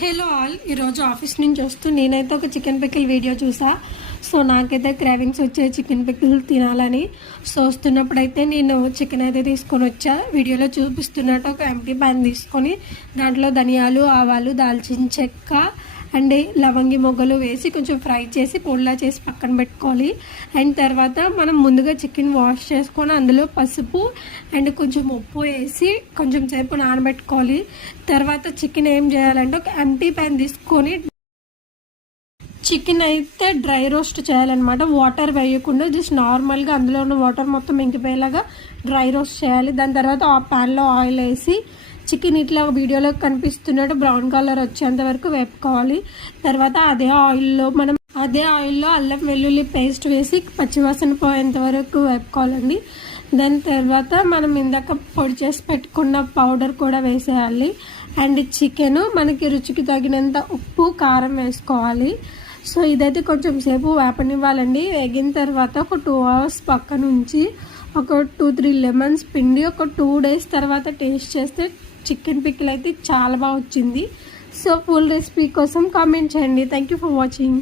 Hello all, ఈరోజు office నుంచి వస్తూ నేనైతే ఒక చికెన్ పికిల్ వీడియో చూసా. సో నాకైతే క్రేవింగ్స్ వచ్చే చికెన్ పికిల్ తినాలని. సో వస్తున్నప్పుడైతే నేను చికెన్ అయితే తీసుకొని వచ్చా. వీడియోలో చూపిస్తున్నట్టు ఒక ఎంటీ ప్యాన్ తీసుకొని దాంట్లో ధనియాలు, ఆవాలు, దాల్చిన చెక్క అండ్ లవంగి మొగ్గలు వేసి కొంచెం ఫ్రై చేసి పొడిలా చేసి పక్కన పెట్టుకోవాలి. అండ్ తర్వాత మనం ముందుగా చికెన్ వాష్ చేసుకొని అందులో పసుపు అండ్ కొంచెం ఉప్పు వేసి కొంచెం సేపు నానబెట్టుకోవాలి. తర్వాత చికెన్ ఏం చేయాలంటే ఒక ఎంటీ ప్యాన్ తీసుకొని చికెన్ అయితే డ్రై రోస్ట్ చేయాలన్నమాట. వాటర్ వేయకుండా జస్ట్ నార్మల్గా అందులో ఉన్న వాటర్ మొత్తం ఇంకిపోయేలాగా డ్రై రోస్ట్ చేయాలి. దాని తర్వాత ఆ ప్యాన్లో ఆయిల్ వేసి చికెన్ ఇట్లా వీడియోలో కనిపిస్తున్నట్టు బ్రౌన్ కలర్ వచ్చేంత వరకు వేపుకోవాలి. తర్వాత అదే ఆయిల్లో అల్లం వెల్లుల్లి పేస్ట్ వేసి పచ్చివాసన పోయేంత వరకు వేపుకోవాలండి. దాని తర్వాత మనం ఇందాక పొడి చేసి పెట్టుకున్న పౌడర్ కూడా వేసేయాలి. అండ్ చికెన్ మనకి రుచికి తగినంత ఉప్పు, కారం వేసుకోవాలి. సో ఇదైతే కొంచెం సేపు వేపనివ్వాలండి. వేగిన తర్వాత ఒక 2 hours పక్క నుంచి ఒక 2-3 లెమన్స్ పిండి ఒక 2 days తర్వాత టేస్ట్ చేస్తే చికెన్ పికిల్ అయితే చాలా బాగా వచ్చింది. సో ఫుల్ రెసిపీ కోసం కామెంట్ చేయండి. Thank you for watching.